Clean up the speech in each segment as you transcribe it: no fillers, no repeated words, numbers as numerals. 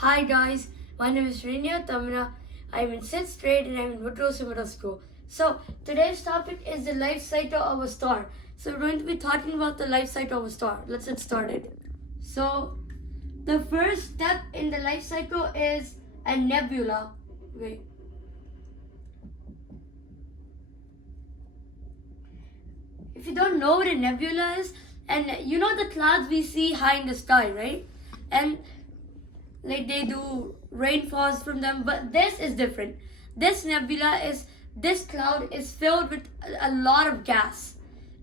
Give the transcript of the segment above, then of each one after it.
Hi guys, my name is Rinya Tamina. I'm in 6th grade and I'm in Woodrose Middle School. So today's topic is the life cycle of a star. So we're going to be talking about the life cycle of a star. Let's get started. So the first step in the life cycle is a nebula. Wait. If you don't know what a nebula is, and you know the clouds we see high in the sky, right? And like they do rainfalls from them, but this is different. This cloud is filled with a lot of gas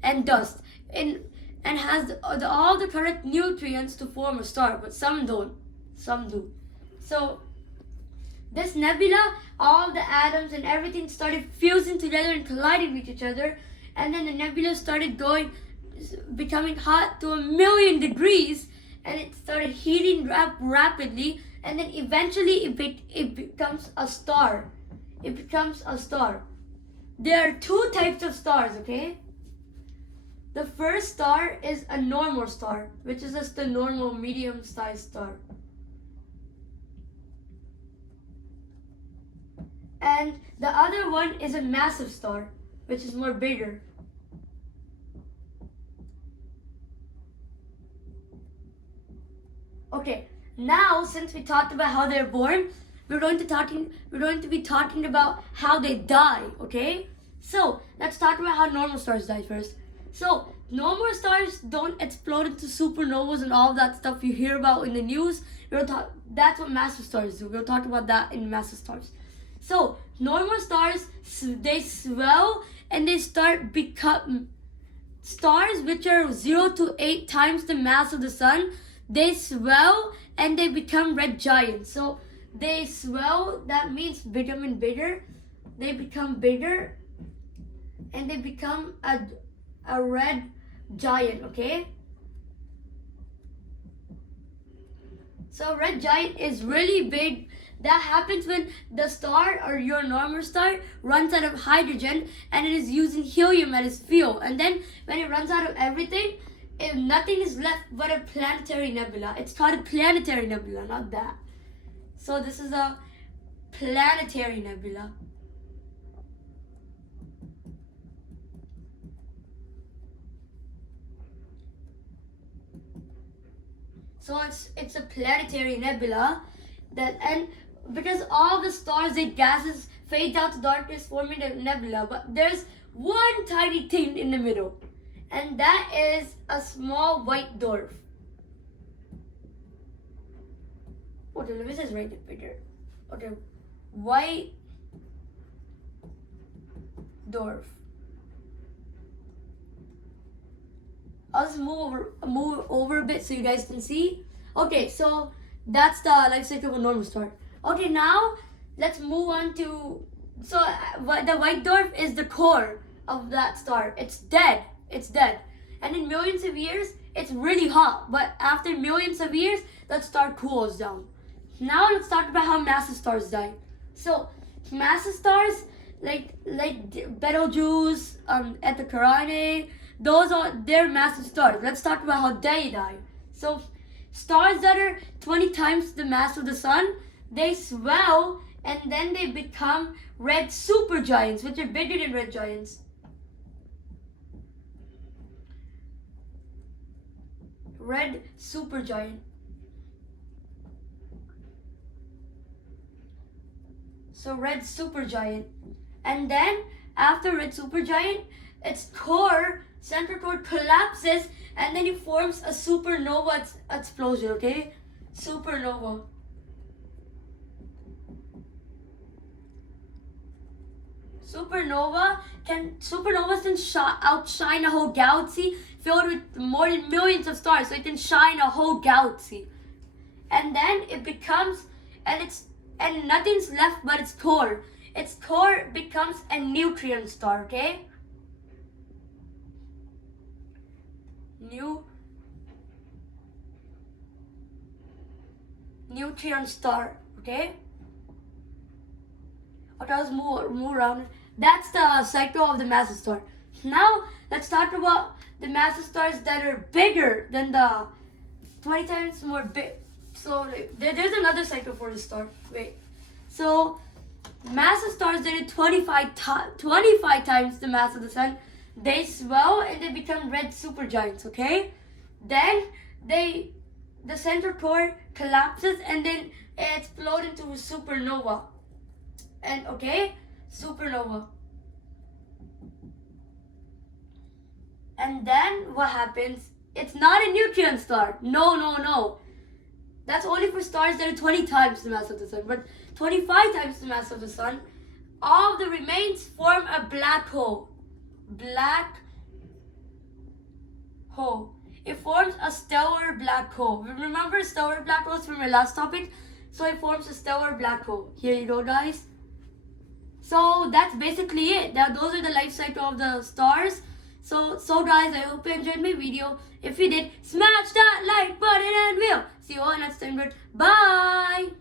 and dust and has all the correct nutrients to form a star, but some don't, some do. So this nebula, all the atoms and everything started fusing together and colliding with each other, and then the nebula started becoming hot to 1,000,000 degrees, and it started heating rapidly, and then eventually it becomes a star. It becomes a star. There are two types of stars, okay? The first star is a normal star, which is just a normal medium-sized star. And the other one is a massive star, which is more bigger. Okay, now since we talked about how they're born, we're going to be talking about how they die, okay? So let's talk about how normal stars die first. So normal stars don't explode into supernovas and all that stuff you hear about in the news. That's what massive stars do. We'll talk about that in massive stars. So normal stars, they swell and they start become stars which are 0 to 8 times the mass of the sun. They swell and they become red giants. So they swell, that means becoming bigger. They become bigger and they become a red giant, okay? So a red giant is really big. That happens when the star or your normal star runs out of hydrogen and it is using helium as its fuel. And then when it runs out of everything, if nothing is left but a planetary nebula. It's called a planetary nebula, not that. So this is a planetary nebula. So it's a planetary nebula because all the stars and gases fade out to darkness, forming a nebula, but there's one tiny thing in the middle. And that is a small white dwarf. Okay, let me just write it bigger. Okay, white dwarf. I'll just move over a bit so you guys can see. Okay, so that's the life cycle of a normal star. Okay, now let's move on to the white dwarf is the core of that star. It's dead. It's dead. And in millions of years, it's really hot. But after millions of years, that star cools down. Now let's talk about how massive stars die. So massive stars, like Betelgeuse, Eta Carinae, they're massive stars. Let's talk about how they die. So stars that are 20 times the mass of the sun, they swell and then they become red supergiants, which are bigger than red giants. Red supergiant. So red supergiant. And then after red supergiant, its central core collapses and then it forms a supernova explosion, okay? Supernova. Supernovas can outshine a whole galaxy filled with more than millions of stars, so it can shine a whole galaxy. And then it becomes, and nothing's left but its core. Its core becomes a neutron star, okay? Neutron star, okay? Okay, let's move around. That's the cycle of the massive star. Now let's talk about the massive stars that are bigger than the 20 times more big. So there's another cycle for a star. Wait. So massive stars that are 25 times the mass of the sun, they swell and they become red supergiants, okay? Then the central core collapses and then it explodes into a supernova. And okay, supernova. And then what happens? It's not a neutron star. No. That's only for stars that are 20 times the mass of the sun. But 25 times the mass of the sun, all of the remains form a black hole. Black hole. It forms a stellar black hole. Remember stellar black holes from our last topic? So it forms a stellar black hole. Here you go, guys. So that's basically it. Now those are the life cycle of the stars. So guys, I hope you enjoyed my video. If you did, smash that like button and we'll see you all next time. Bye!